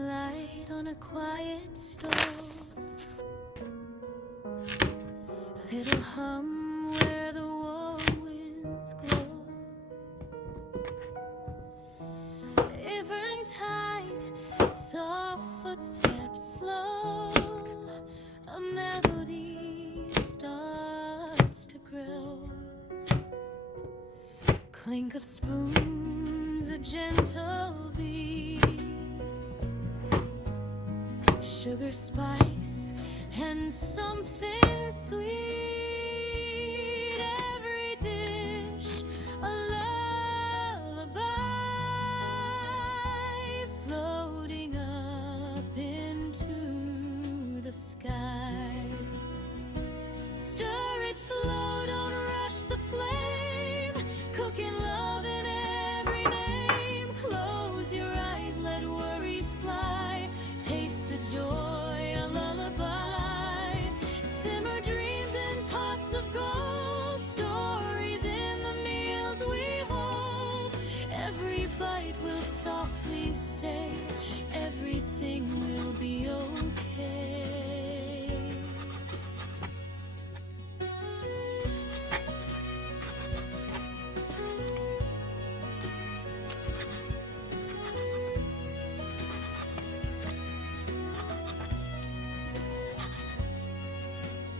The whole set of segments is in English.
light on a quiet stove. Little hum where the warm winds glow. Eventide, soft footsteps slow. A melody starts to grow. Clink of spoons, a gentle beat. Sugar, spice, and something sweet. Every dish a lullaby, floating up into the sky. Stir it slow, don't rush the flame. Cooking love in every name. Close your eyes, let worries fly. Taste the joy, a lullaby. Simmer dreams in pots of gold. Stories in the meals we hold. Every bite will softly say, everything will be okay.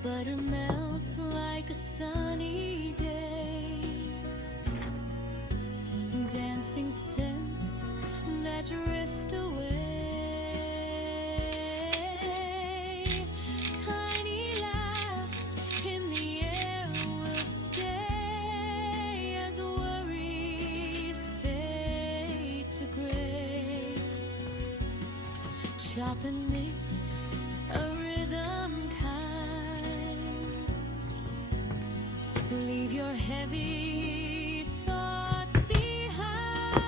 Butter melts like a sunny day. Dancing scents that drift away. Tiny laughs in the air will stay as worries fade to gray. Chop and mix a rhythm kind. Leave your heavy thoughts behind.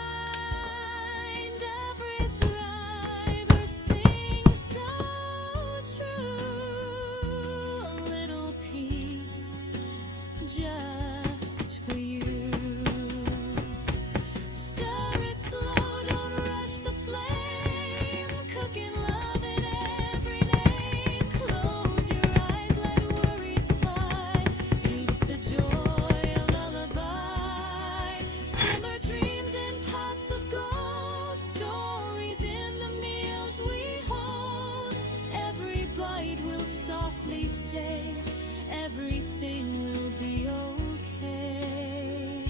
Every thriver sings so true. A little piece just for you. Stir it slow, don't rush the flame. Cooking love in every name. Close your eyes, let worries fly. Taste the joy, a lullaby. Simmer dreams in pots of gold. Stories in the meals we hold. Every bite will softly say, everything will be okay.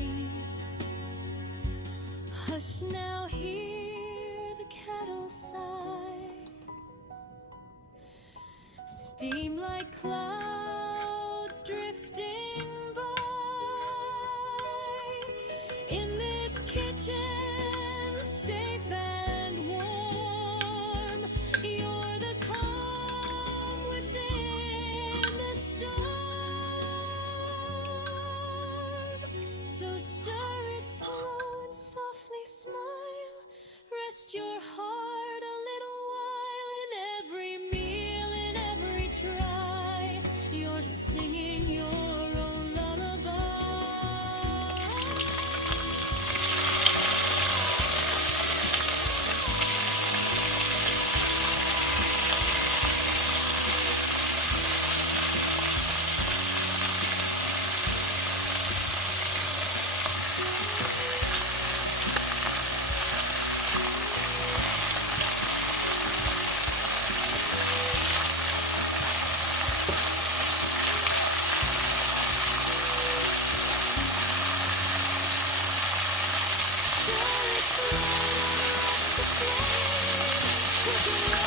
Hush now, hear the kettle sigh. Steam like clouds drifting by. In this kitchen, safe and warm, you're the calm within the storm. So stir it slow and softly smile. Rest your heart a little while. In every meal, in every try, you're singing your own lullaby. Stir it slow, don't rush the flame. Cooking